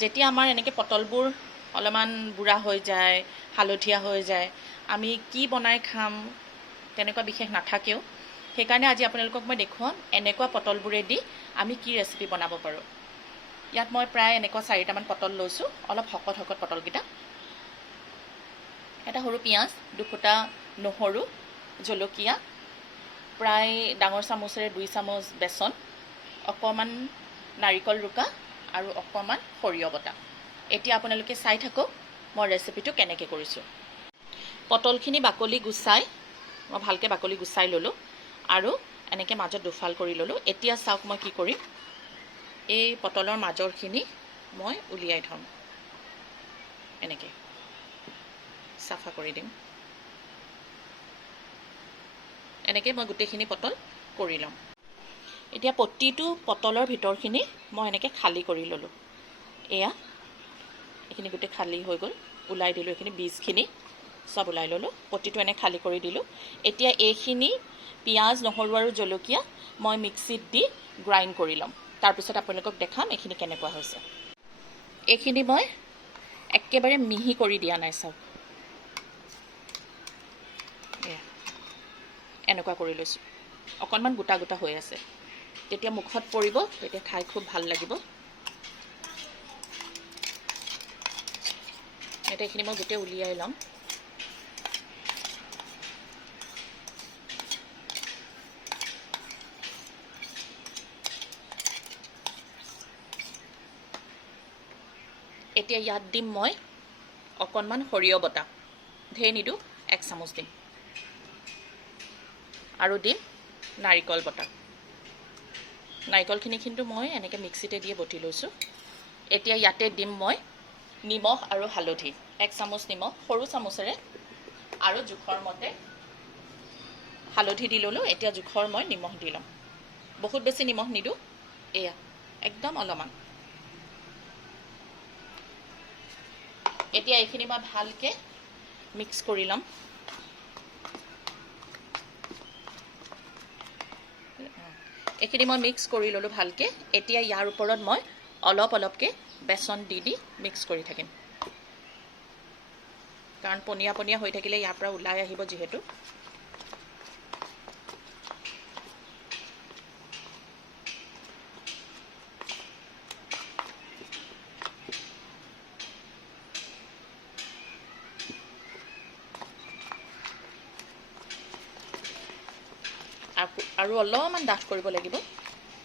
যেতিয়া আমাৰ এনেকৈ পটলবোৰ অলপমান বুঢ়া হৈ যায়, হালধীয়া হৈ যায়, আমি কি বনাই খাম তেনেকুৱা বিশেষ নাথাকেও। সেইকাৰণে আজি আপোনালোকক মই দেখুৱাম এনেকুৱা পটলবোৰেদি আমি কি ৰেচিপি বনাব পাৰোঁ। ইয়াত মই প্ৰায় এনেকুৱা 4টামান পটল লৈছোঁ, অলপ শকত শকত পটলকেইটা। এটা সৰু পিঁয়াজ, 2 ফুটা নহৰু, জলকীয়া, প্ৰায় ডাঙৰ চামুচেৰে 2 চামুচ বেচন, অকণমান নাৰিকল ৰুকা আৰু অকণমান সৰিয়হ বটা। এতিয়া আপোনালোকে চাই থাকক মই ৰেচিপিটো কেনেকৈ কৰিছোঁ। পটলখিনি বাকলি গুচাই মই ভালকৈ বাকলি গুচাই ল'লোঁ আৰু এনেকৈ মাজত দুফাল কৰি ল'লোঁ। এতিয়া চাওক মই কি কৰিম, এই পটলৰ মাজৰখিনি মই উলিয়াই থ'ম, এনেকৈ চাফা কৰি দিম। এনেকৈ মই গোটেইখিনি পটল কৰি ল'ম। এতিয়া প্ৰতিটো পটলৰ ভিতৰখিনি মই এনেকৈ খালী কৰি ল'লোঁ। এয়া এইখিনি গোটেই খালী হৈ গ'ল, ওলাই দিলোঁ। এইখিনি বীজখিনি চব ওলাই ল'লোঁ, প্ৰতিটো এনে খালী কৰি দিলোঁ। এতিয়া এইখিনি পিঁয়াজ, নহৰু আৰু জলকীয়া মই মিক্সিত দি গ্ৰাইণ্ড কৰি ল'ম। তাৰপিছত আপোনালোকক দেখাম এইখিনি কেনেকুৱা হৈছে। এইখিনি মই একেবাৰে মিহি কৰি দিয়া নাই, চাওক এয়া এনেকুৱা কৰি লৈছোঁ। অকণমান গোটা গোটা হৈ আছে, তেতিয়া মুখত পৰিব, তেতিয়া খাই খুব ভাল লাগিব। এতিয়া এইখিনি মই গোটেই উলিয়াই ল'ম। এতিয়া ইয়াত দিম মই অকণমান সৰিয়হ বটা, ঢেৰ নিদিওঁ, 1 চামুচ দিম, আৰু দিম নাৰিকল বটা। নাৰিকলখিনি কিন্তু মই এনেকৈ মিক্সিতে দিয়ে বটি লৈছোঁ। এতিয়া ইয়াতে দিম মই নিমখ আৰু হালধি, 1 চামুচ নিমখ সৰু চামুচেৰে, আৰু জোখৰ মতে হালধি দি ল'লোঁ। এতিয়া জোখৰ মই নিমখ দি ল'ম, বহুত বেছি নিমখ নিদিওঁ, এয়া একদম অলপমান। এতিয়া এইখিনি মই ভালকৈ মিক্স কৰি ল'ম। এইখিনি মই মিক্স কৰি ল'লোঁ ভালকৈ। এতিয়া ইয়াৰ ওপৰত মই অলপ অলপকৈ বেচন দি দি মিক্স কৰি থাকিম, কাৰণ পনীয়া পনীয়া হৈ থাকিলে ইয়াৰ পৰা ওলাই আহিব যিহেতু। আৰু অলপমান ডাঠ কৰিব লাগিব,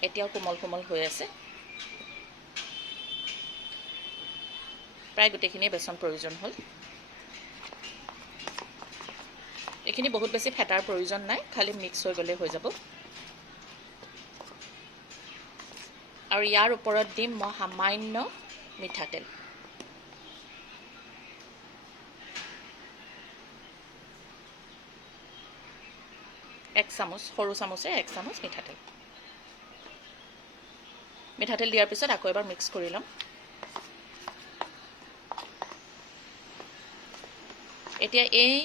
এতিয়াও কোমল কোমল হৈ আছে। প্ৰায় গোটেইখিনিয়ে বেচন প্ৰয়োজন হ'ল। এইখিনি বহুত বেছি ফেটাৰ প্ৰয়োজন নাই, খালি মিক্স হৈ গ'লে হৈ যাব। আৰু ইয়াৰ ওপৰত দিম মই সামান্য মিঠাতেল, এক চামুচ, সৰু চামুচে 1 চামুচ মিঠাতেল। মিঠাতেল দিয়াৰ পিছত আকৌ এবাৰ মিক্স কৰি ল'ম। এতিয়া এই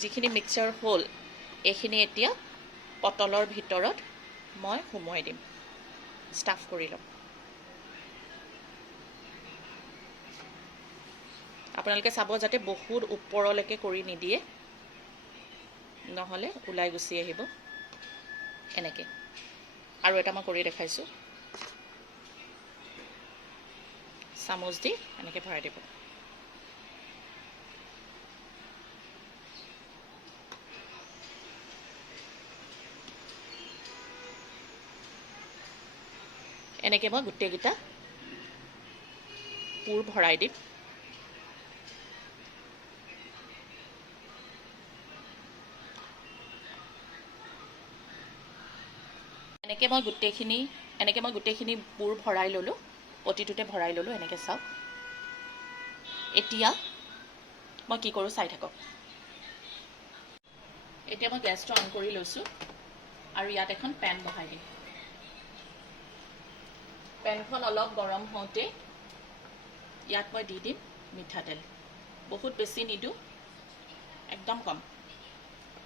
যিখিনি মিক্সাৰ হ'ল, এইখিনি এতিয়া পটলৰ ভিতৰত মই সুমুৱাই দিম, ষ্টাফ কৰি ল'ম। আপোনালোকে চাব যাতে বহুত ওপৰলৈকে কৰি নিদিয়ে, নহ'লে ওলাই গুচি আহিব। এনেকৈ আৰু এটা মই কৰি দেখাইছোঁ, চামুচ দি এনেকৈ ভৰাই দিব। এনেকৈ মই গোটেইকেইটা পুৰ ভৰাই দিম। এনেকৈ মই গোটেইখিনি পুৰ ভৰাই ল'লোঁ, প্ৰতিটোতে ভৰাই ল'লোঁ, এনেকৈ চাওক। এতিয়া মই কি কৰোঁ চাই থাকক। এতিয়া মই গেছটো অন কৰি লৈছোঁ আৰু ইয়াত এখন পেন বহাই দিম। পেনখন অলপ গৰম হওঁতে ইয়াত মই দি দিম মিঠাতেল, বহুত বেছি নিদিওঁ, একদম কম।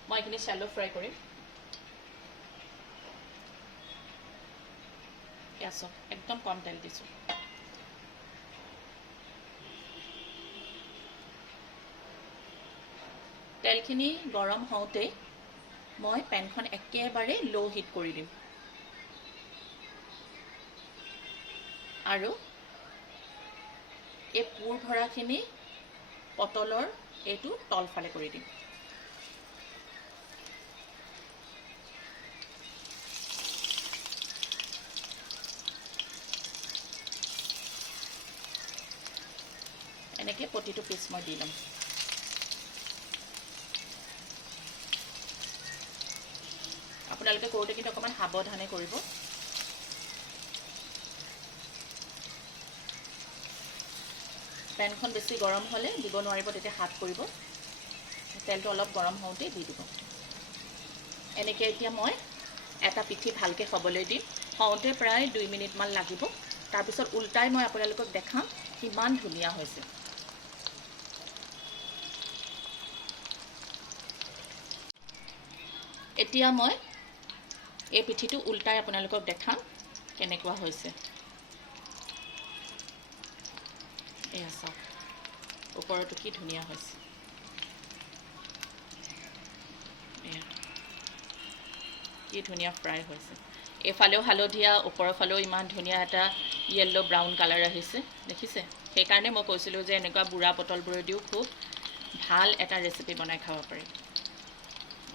মই এইখিনি শ্যালো ফ্ৰাই কৰিম। এয়া চাওক, একদম কম তেল দিছোঁ। তেলখিনি গৰম হওঁতে মই পেনখন একেবাৰে লো হিট কৰি দিম আৰু এই পুৰ ভৰাখিনি পটলৰ এইটো তলফালে কৰি দিম। এনেকৈ প্ৰতিটো পিচ মই দি ল'ম। আপোনালোকে কৰোঁতে কিন্তু অকণমান সাৱধানে কৰিব। পেনখন বেছি গৰম হ'লে দিব নোৱাৰিব, তেতিয়া হাত কৰিব। তেলটো অলপ গৰম হওঁতে দি দিব। এনেকৈ এতিয়া মই এটা পিঠি ভালকৈ হ'বলৈ দিম। হওঁতে প্ৰায় 2 মিনিটমান লাগিব। তাৰপিছত উল্টাই মই আপোনালোকক দেখাম কিমান ধুনীয়া হৈছে। এতিয়া মই এই পিঠিটো উল্টাই আপোনালোকক দেখাম কেনেকুৱা হৈছে। এয়া চাওক, ওপৰতো কি ধুনীয়া হৈছে। এয়া কি ধুনীয়া ফ্ৰাই হৈছে। এইফালেও হালধীয়া, ওপৰৰ ফালেও ইমান ধুনীয়া এটা য়েল্লো ব্ৰাউন কালাৰ আহিছে, দেখিছে? সেইকাৰণে মই কৈছিলোঁ যে এনেকুৱা বুঢ়া পটলবোৰেদিও খুব ভাল এটা ৰেচিপি বনাই খাব পাৰি।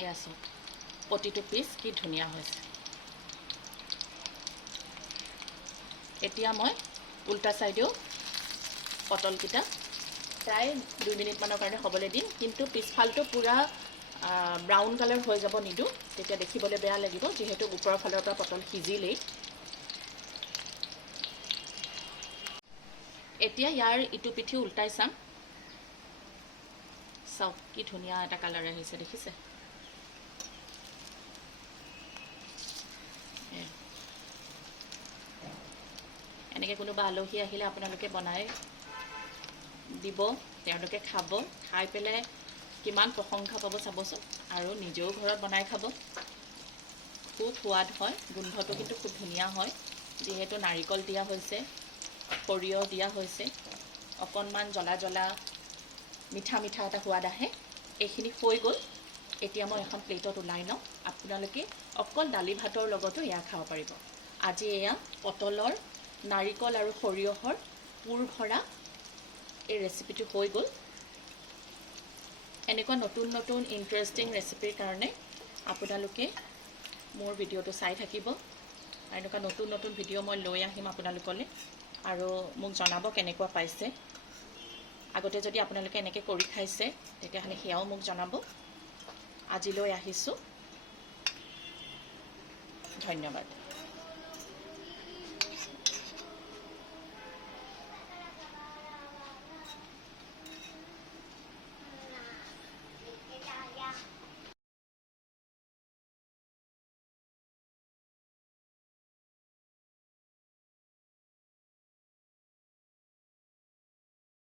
এয়া চাওক, প্ৰতিটো পিচ কি ধুনীয়া হৈছে। এতিয়া মই উল্টা চাইডেও পটলকেইটা প্ৰায় 2 মিনিটমানৰ কাৰণে হ'বলৈ দিম, কিন্তু পিছফালটো পূৰা ব্ৰাউন কালাৰ হৈ যাব নিদিওঁ, তেতিয়া দেখিবলৈ বেয়া লাগিব, যিহেতু ওপৰৰ ফালৰ পৰা পটল সিজিলেই। এতিয়া ইয়াৰ ইটো পিঠি উল্টাই চাম। চাওক কি ধুনীয়া এটা কালাৰ আহিছে, দেখিছে? এনেকৈ কোনোবা আলহী আহিলে আপোনালোকে বনাই দিব, তেওঁলোকে খাব, খাই পেলাই কিমান প্ৰশংসা পাব চাবচোন। আৰু নিজেও ঘৰত বনাই খাব, খুব সোৱাদ হয়। গোন্ধটো কিন্তু খুব ধুনীয়া হয়, যিহেতু নাৰিকল দিয়া হৈছে, সৰিয়হ দিয়া হৈছে, অকণমান জ্বলা জ্বলা মিঠা মিঠা এটা সোৱাদ আহে। এইখিনি হৈ গ'ল। এতিয়া মই এখন প্লেটত ওলাই লওঁ। আপোনালোকে অকল দালি ভাতৰ লগতো এয়া খাব পাৰিব। আজি এয়া পটলৰ নাৰিকল আৰু সৰিয়হৰ পুৰ ভৰা এই ৰেচিপিটো হৈ গ'ল। এনেকুৱা নতুন নতুন ইণ্টাৰেষ্টিং ৰেচিপিৰ কাৰণে আপোনালোকে মোৰ ভিডিঅ'টো চাই থাকিব। এনেকুৱা নতুন নতুন ভিডিঅ' মই লৈ আহিম আপোনালোকলৈ, আৰু মোক জনাব কেনেকুৱা পাইছে। আগতে যদি আপোনালোকে এনেকৈ কৰি খাইছে তেতিয়াহ'লে সেয়াও মোক জনাব। আজিলৈ আহিছোঁ, ধন্যবাদ।